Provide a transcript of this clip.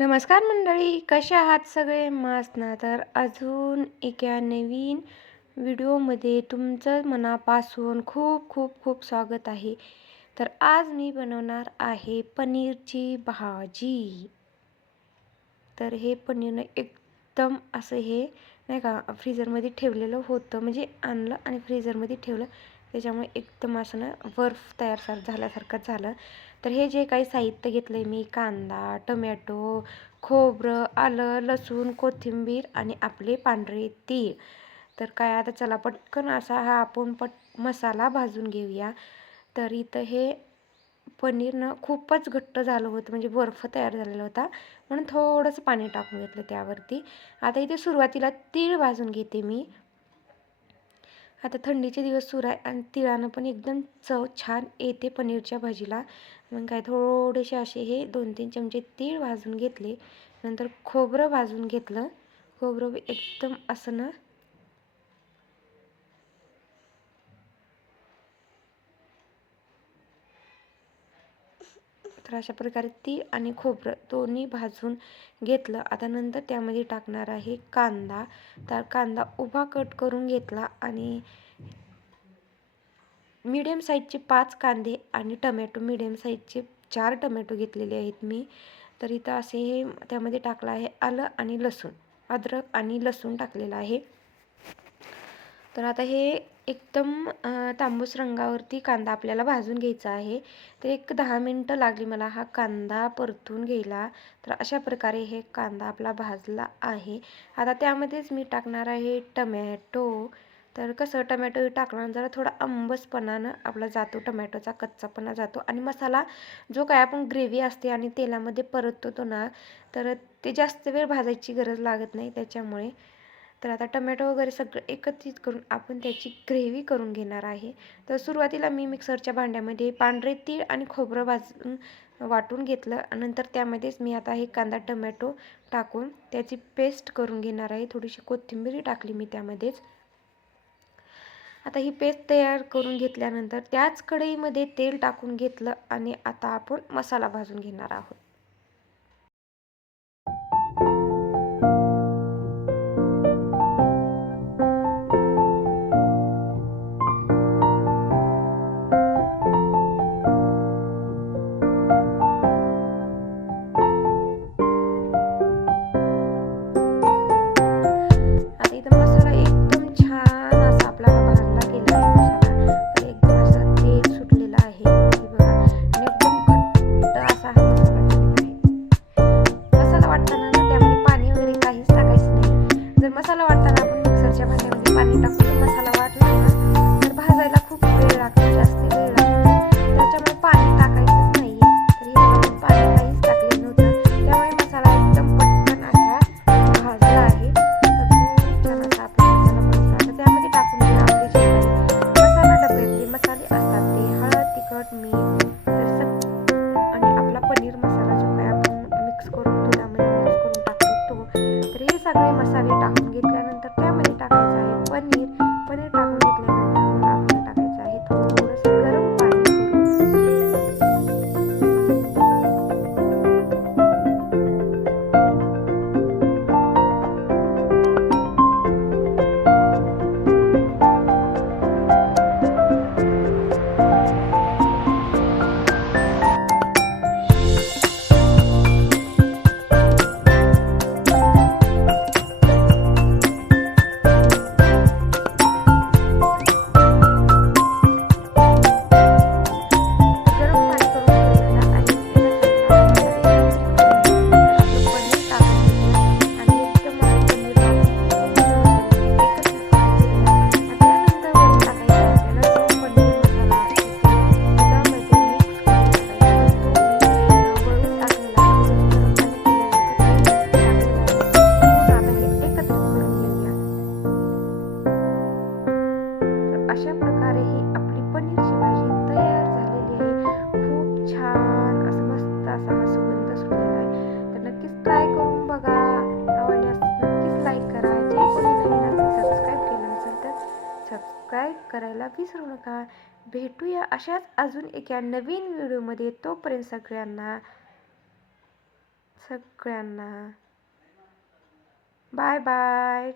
नमस्कार मंडळी कशा आहात सगळे? मस्त ना. तर अजून एका नवीन व्हिडिओमध्ये तुमचं मनापासून खूप खूप खूप स्वागत आहे. तर आज मी बनवणार आहे पनीरची भाजी. तर हे पनीरनं एकदम असं हे नाही का फ्रीजरमध्ये ठेवलेलं होतं. म्हणजे आणलं आणि फ्रीजरमध्ये ठेवलं. त्याच्यामुळे एकदम असं ना बर्फ तयार सार झाल्यासारखं झालं. तर हे जे काही साहित्य घेतलं आहे मी कांदा टोमॅटो खोबरं आलं लसूण कोथिंबीर आणि आपले पांढरे तीळ. तर काय आता चला पटकन असा हा आपण पट मसाला भाजून घेऊया. तर इथं हे पनीर ना खूपच घट्ट झालं होतं म्हणजे बर्फ तयार झालेला होता. म्हणून थोडंसं पाणी टाकून घेतलं त्यावरती. आता इथे सुरुवातीला तीळ भाजून घेते मी. आता थंडीचे दिवस सुरू आहे आणि तिळानं पण एकदम चव छान येते पनीरच्या भाजीला. मग काय थोडेसे असे हे दोन तीन चमचे तीळ भाजून घेतले. नंतर खोबरं भाजून घेतलं. खोबरं एकदम असं ना तर अशा प्रकारे तीळ आणि खोबरं दोन्ही भाजून घेतलं. आता नंतर त्यामध्ये टाकणार आहे कांदा. तर कांदा उभा कट करून घेतला आणि मीडियम साईजचे पाच कांदे आणि टमॅटो मीडियम साईजचे चार टमॅटो घेतलेले आहेत मी. तर इथं असे हे त्यामध्ये टाकलं आहे आलं आणि लसूण. अद्रक आणि लसूण टाकलेलं आहे. तर आता हे एकदम तांबूस रंगावरती कांदा आपल्याला भाजून घ्यायचा आहे. तर एक दहा मिनटं लागली मला हा कांदा परतून घ्यायला. तर अशा प्रकारे हे कांदा आपला भाजला आहे. आता त्यामध्येच मी टाकणार आहे टमॅटो. तर कसं टमॅटो टाकल्यानंतर जरा थोडा आंबसपणानं आपला जातो टमॅटोचा कच्चापणा जातो. आणि मसाला जो काय आपण ग्रेव्ही असते आणि तेलामध्ये परततो तो ना तर ते जास्त वेळ भाजायची गरज लागत नाही त्याच्यामुळे. तर आता टमॅटो वगैरे सगळं एकत्रित करून आपण त्याची ग्रेव्ही करून घेणार आहे. तर सुरुवातीला मी मिक्सरच्या भांड्यामध्ये पांढरे तीळ आणि खोबरं भाजून वाटून घेतलं. नंतर त्यामध्येच मी आता हे कांदा टमॅटो टाकून त्याची पेस्ट करून घेणार आहे. थोडीशी कोथिंबीर टाकली मी त्यामध्येच. आता ही पेस्ट तयार करून घेतल्यानंतर त्याच कढईमध्ये तेल टाकून घेतलं आणि आता आपण मसाला भाजून घेणार आहोत. करायला विसरू नका. भेटूया अशाच अजून एका नवीन व्हिडिओमध्ये. तोपर्यंत सगळ्यांना सगळ्यांना बाय बाय.